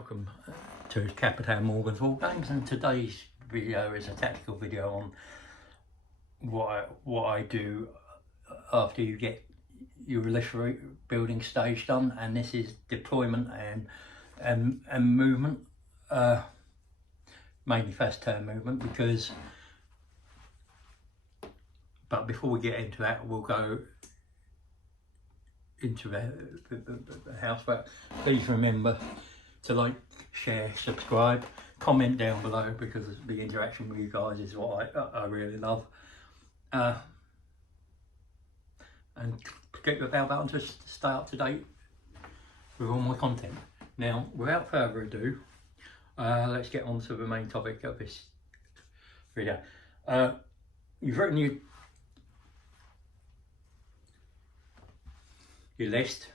Welcome to Capitan Morgan's War Games, and today's video is a tactical video on what I do after you get your militia building stage done, and this is deployment and movement, mainly fast turn movement. But before we get into that, we'll go into the house. But please remember to like, share, subscribe, comment down below, because the interaction with you guys is what I really love. And click the bell button to stay up to date with all my content. Now, without further ado, let's get on to the main topic of this video. You've written your list,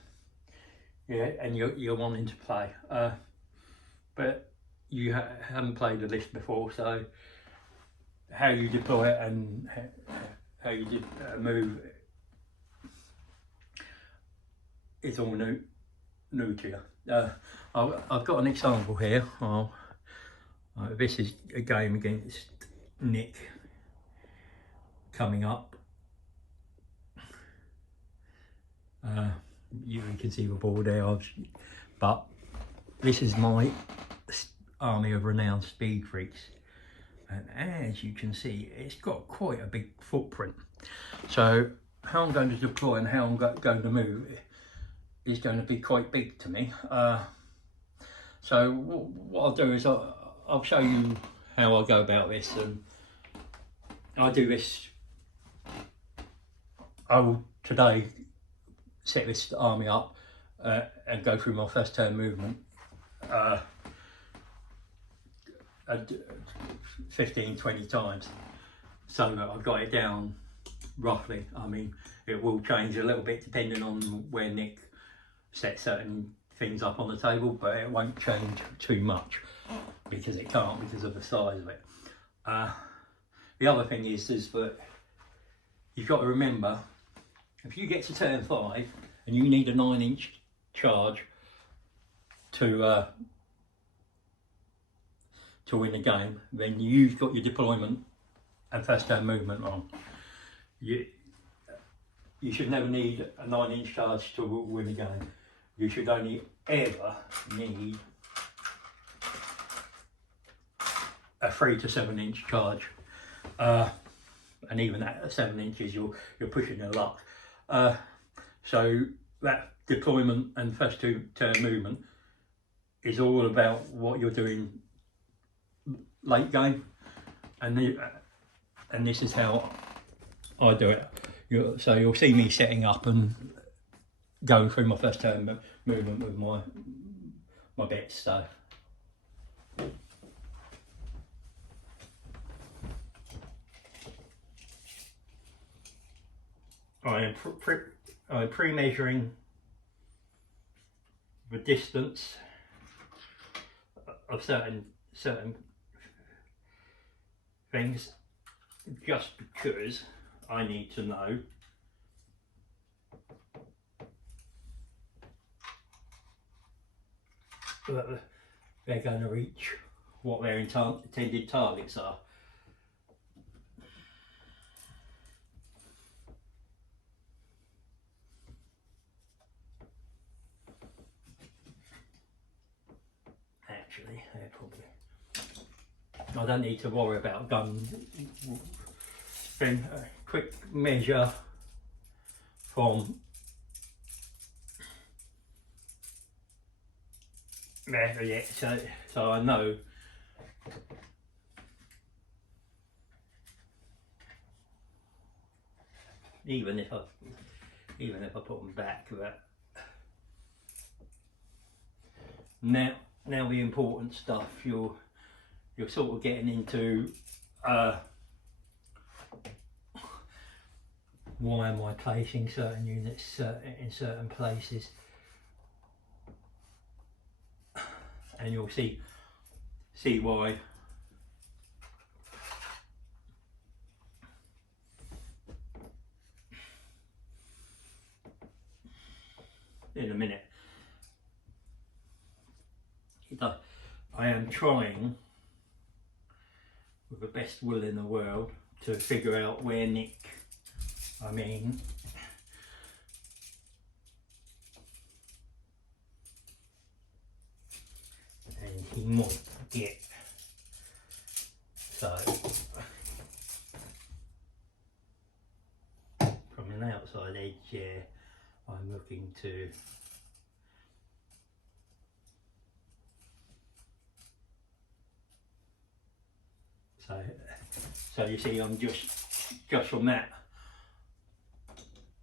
yeah, and you're wanting to play, but you haven't played the list before, so how you deploy it and how you move is all new to you. I've got an example here. This is a game against Nick coming up. You can see the board there, but this is my army of renowned speed freaks, and as you can see, it's got quite a big footprint. So how I'm going to deploy and how I'm going to move is going to be quite big to me. So what I'll do is I'll show you how I go about this, and I do this. I will today set this army up and go through my first turn movement 15-20 times, so that I've got it down roughly. I mean, it will change a little bit depending on where Nick sets certain things up on the table, but it won't change too much because it can't, because of the size of it. The other thing is that you've got to remember, if you get to turn 5 and you need a 9-inch charge to win the game, then you've got your deployment and first turn movement on. You should never need a 9-inch charge to win a game. You should only ever need a 3 to 7-inch charge, and even at 7 inches, you're pushing your luck. So that deployment and first turn movement is all about what you're doing late game, and this is how I do it. So you'll see me setting up and going through my first turn movement with my bits. So I am pre-measuring the distance of certain things, just because I need to know that they're going to reach what their intended targets are. Actually, they're probably, I don't need to worry about gun. Then a quick measure from there, yeah, so I know even if I put them back, that now the important stuff, you're sort of getting into why am I placing certain units in certain places, and you'll see why in a minute. it does. I am trying, with the best will in the world, to figure out where Nick, and he might get. So from an outside edge, yeah, I'm looking to so you see, I'm just from that,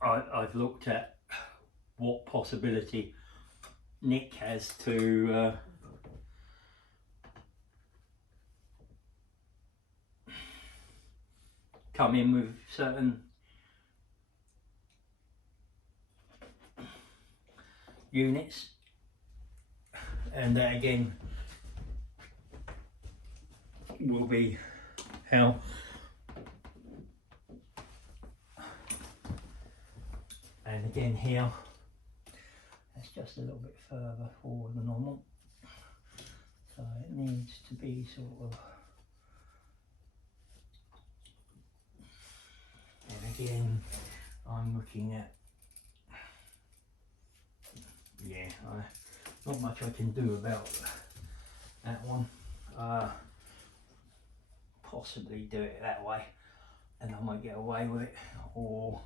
I've looked at what possibility Nick has to come in with certain units, and that again will be how and again here that's just a little bit further forward than normal, so it needs to be sort of, and again I'm looking at, yeah, not much I can do about that one. Possibly do it that way and I might get away with it, or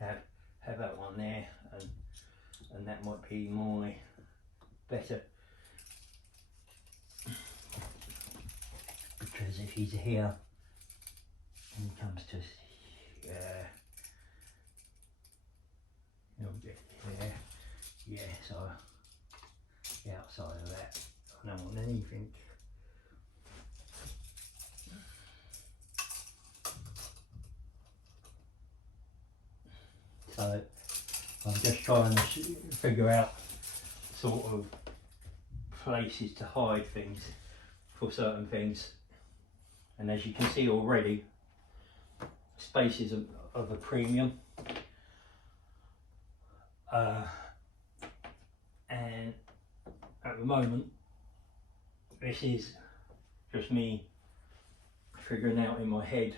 have that one there, and that might be my better, because if he's here and he comes to he'll get there, yeah, so the outside of that I don't want anything. So I'm just trying to figure out sort of places to hide things for certain things, and as you can see already, space is of a premium, and at the moment this is just me figuring out in my head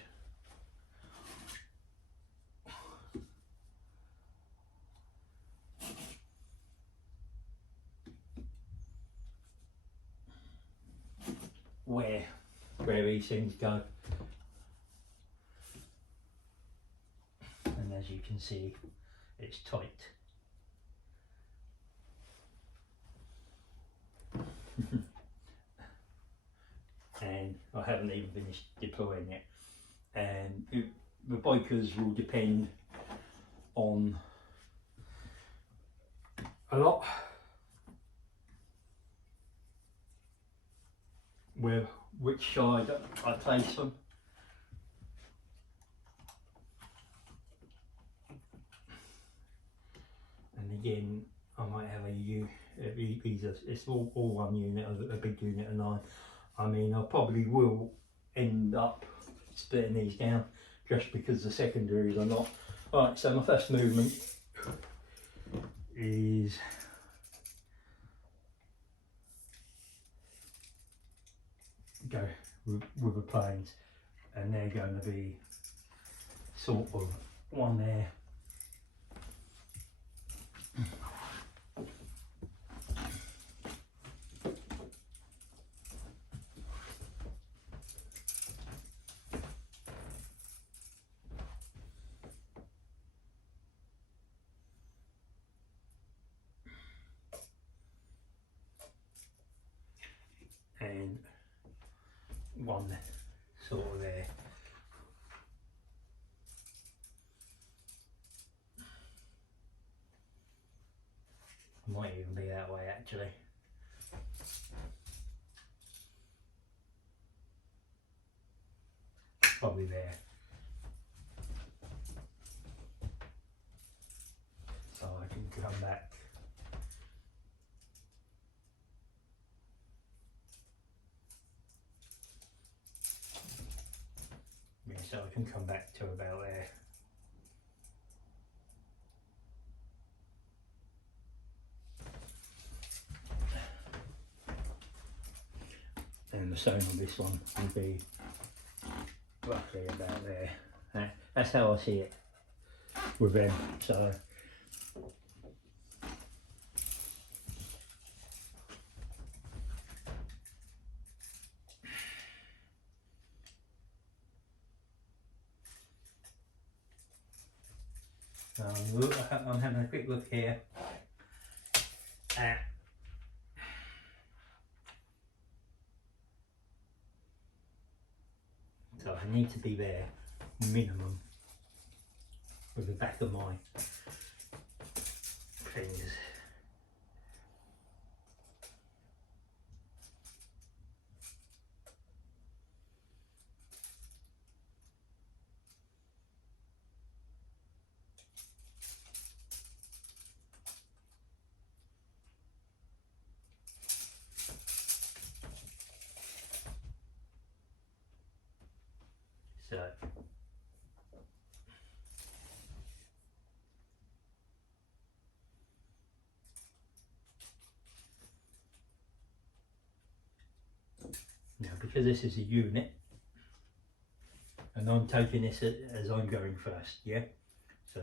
where these things go, and as you can see it's tight. And I haven't even finished deploying it, and the bikers will depend on a lot which side I place them. And again, I might have it's all one unit, a big unit of 9. I mean, I probably will end up splitting these down just because the secondaries are not. Alright, so my first movement is go with the planes, and they're going to be sort of one there. And one sort of there. Might even be that way actually. Probably there. So I can come back. Yeah, so I can come back to about there. sewn on this one will be roughly about there. That's how I see it with them. So I'm having a quick look here at so I need to be there minimum with the back of my fingers. So now, because this is a unit and I'm taking this as I'm going first, yeah? So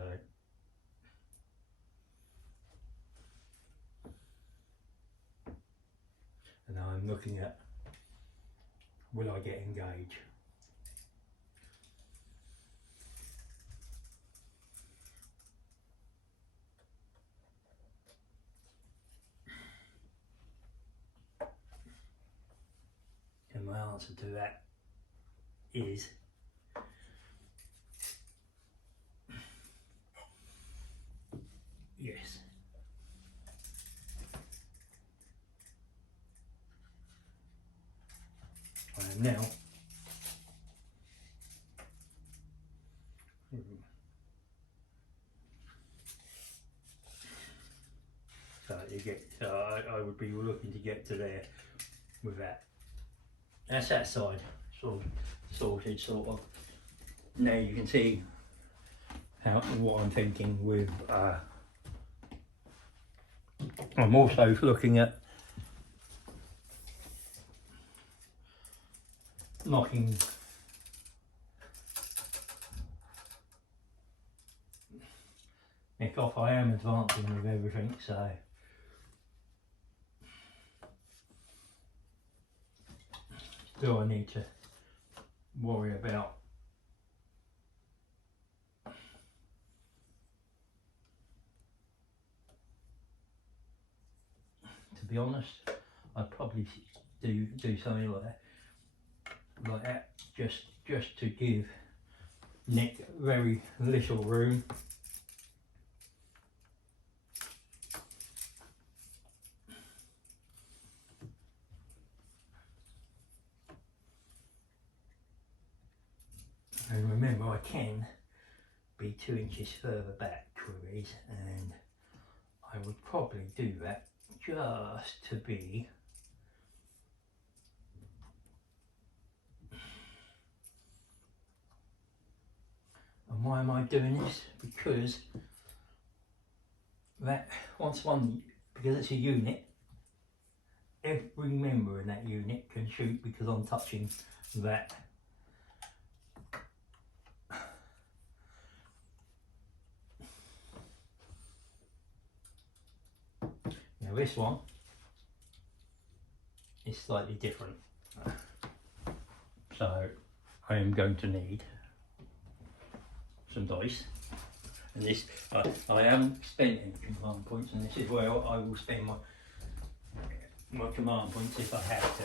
and now I'm looking at, will I get engaged? And my answer to that is yes. I am now so you get I would be looking to get to there with that. That's that side sorted sort of. Now you can see what I'm thinking with I'm also looking at knocking neck off. I am advancing with everything, so do I need to worry about to be honest, I'd probably do something like that just to give neck very little room. And remember, I can be 2 inches further back with these, and I would probably do that just to be and why am I doing this? Because that because it's a unit, every member in that unit can shoot because I'm touching that. Now this one is slightly different, so I am going to need some dice, and this I haven't spent any command points, and this is where I will spend my command points if I have to,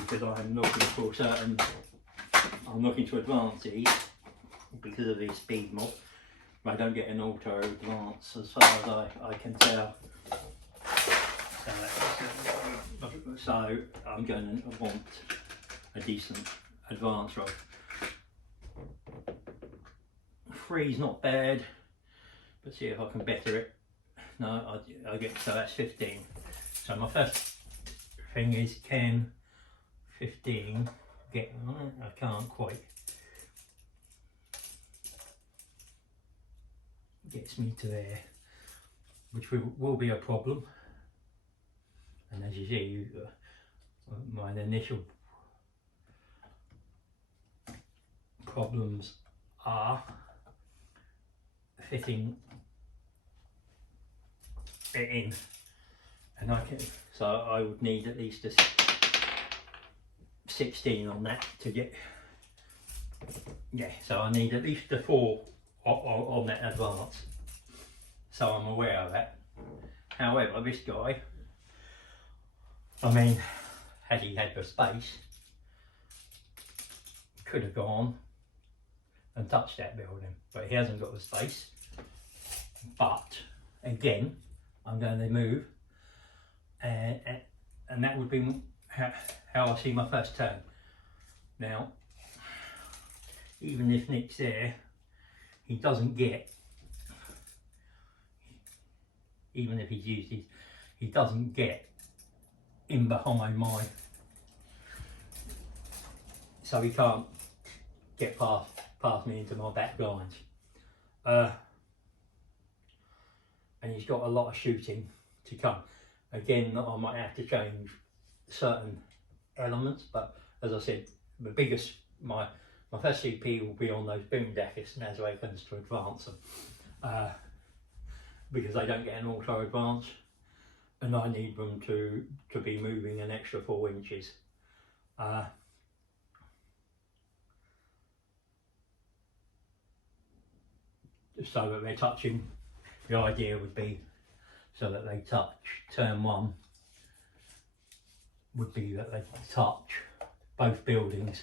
because I'm looking for certain. I'm looking to advance these because of the speed mod. I don't get an auto advance as far as I can tell. So I'm going to want a decent advance roll. 3's not bad, but see if I can better it. No, I get, so that's 15. So my first thing is, can 15 get on it? I can't quite. Gets me to there, which will be a problem. And as you see, my initial problems are fitting it in, and so I would need at least a 16 on that to get, yeah, so I need at least a 4 on that advance, so I'm aware of that. However, this guy, I mean, had he had the space, could have gone and touched that building, but he hasn't got the space. But again, I'm going to move, and that would be how I see my first turn. Now, even if Nick's there, he doesn't get, even if he's used his, he doesn't get in behind my, so he can't get past me into my back lines. And he's got a lot of shooting to come. Again, I might have to change certain elements, but as I said, the biggest, my first CP will be on those boom deckers and as they comes to advance them, because they don't get an auto advance, and I need them to be moving an extra 4 inches. So that they're touching, the idea would be so that they touch, turn 1 would be that they touch both buildings,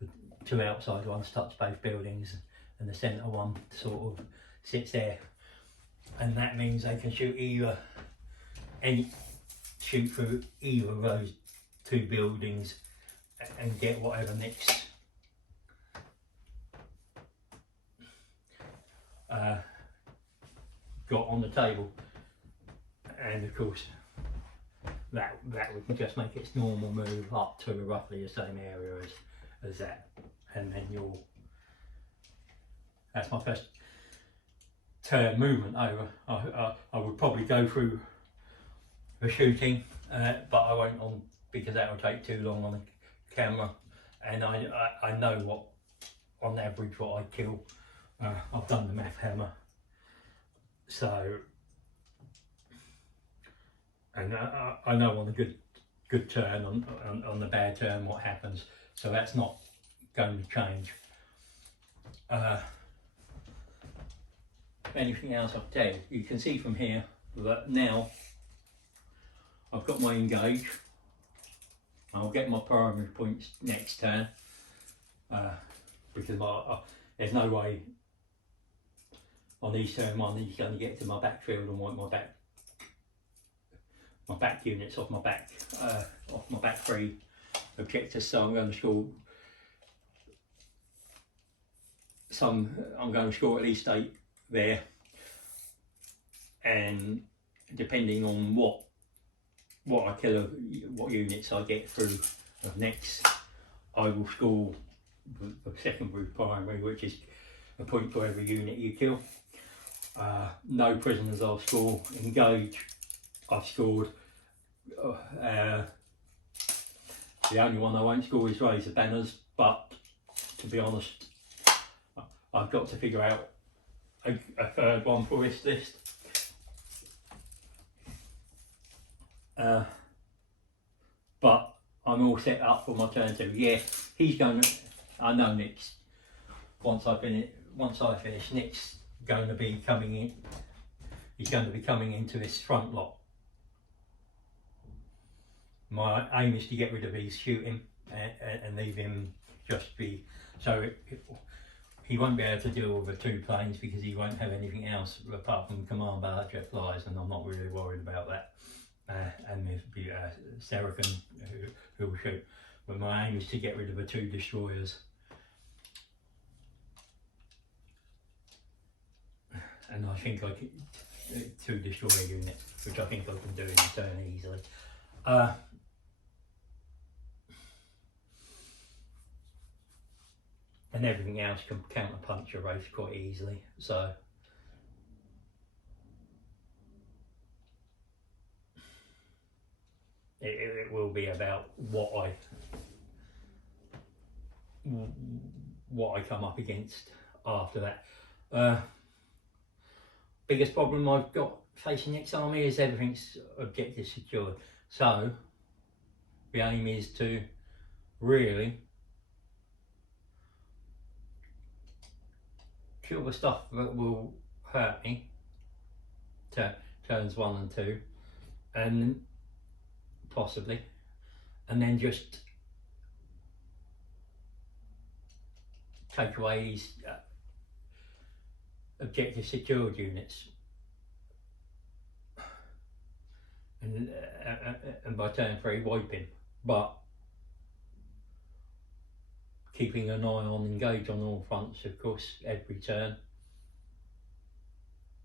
the 2 outside ones touch both buildings, and the centre one sort of sits there, and that means they can shoot shoot through either of those 2 buildings and get whatever Nick's got on the table. And of course that would just make its normal move up to roughly the same area as that, and then that's my first turn movement over. I would probably go through the shooting, but I won't, on because that will take too long on the camera, and I know what on average what I kill. I've done the math hammer, so, and I know on a good turn, on the bad turn what happens, so that's not going to change. Anything else I'll tell you, you can see from here that now I've got my engage. I'll get my primary points next turn, because there's no way on these turn 1 he's going to get to my backfield and want my back units off my back 3 objectives. So I'm going to score I'm going to score at least 8 there, and depending on what I kill, what units I get through of next, I will score the secondary primary, which is a point for every unit you kill. No prisoners I'll score. Engage I've scored. The only one I won't score is Razor Banners, but to be honest, I've got to figure out a third one for this list. But I'm all set up for my turn 2. Yeah, he's going to, I know Nick's, once I finish, Nick's going to be coming in. He's going to be coming into this front lot. My aim is to get rid of his shooting and leave him just be, so he won't be able to deal with the 2 planes because he won't have anything else apart from command barge flies, and I'm not really worried about that. And there's Serican who will shoot, but my aim is to get rid of the 2 destroyers. And I think I can 2 destroyer units, which I think I can do in a turn easily. And everything else can counter punch a race quite easily. So it will be about what I come up against after that. Biggest problem I've got facing next army is everything's objective secured. So the aim is to really kill the stuff that will hurt me, turns 1 and 2, and possibly, and then just take away these objective secured units, and by turn 3 wiping, but keeping an eye on engage on all fronts, of course, every turn,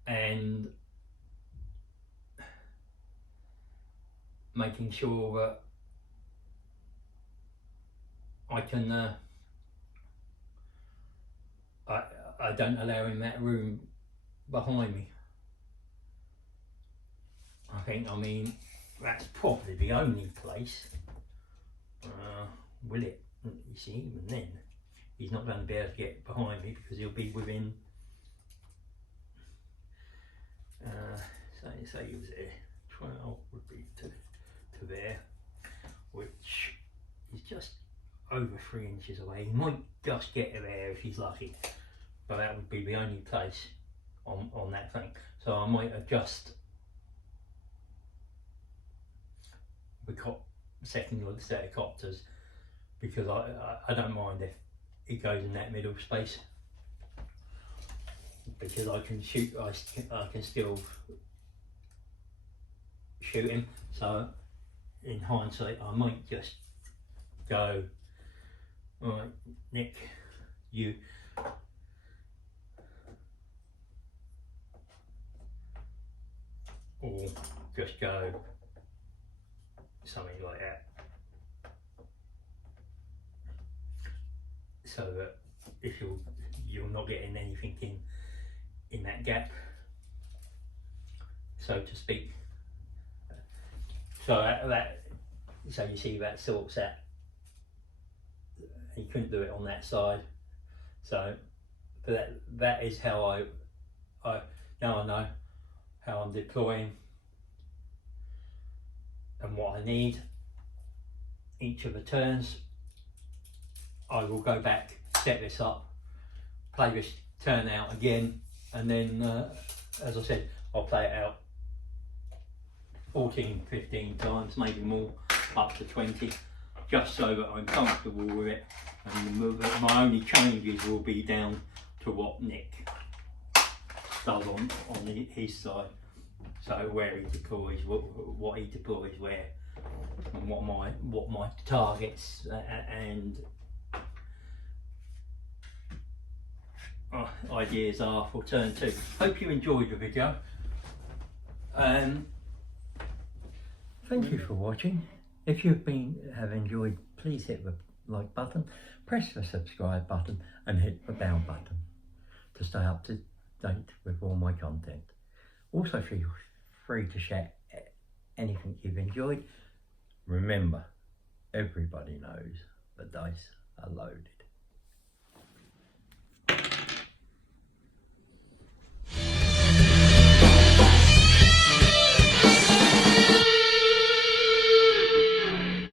and making sure that I can I don't allow him that room behind me. I mean that's probably the only place. Will it? You see, even then he's not going to be able to get behind me because he'll be within say he was there, 12 would be to there, which is just over 3 inches away. He might just get there if he's lucky, but that would be the only place on that thing. So I might adjust the second set of copters, because I don't mind if he goes in that middle space, because I can shoot, I can still shoot him. So in hindsight I might just go, alright Nick, you or just go something like that, so that if you're not getting anything in that gap, so to speak. So so you see that sorts that. He couldn't do it on that side, so that is how I now I know how I'm deploying and what I need each of the turns. I will go back, set this up, play this turn out again, and then as I said, I'll play it out 14, 15 times, maybe more, up to 20, just so that I'm comfortable with it, and my only changes will be down to what Nick does on his side. So where he deploys, what he deploys where, and what my targets and ideas are for turn 2. Hope you enjoyed the video. Thank you for watching. If you've have enjoyed, please hit the like button, press the subscribe button, and hit the bell button to stay up to date with all my content. Also feel free to share anything you've enjoyed. Remember, everybody knows the dice are loaded.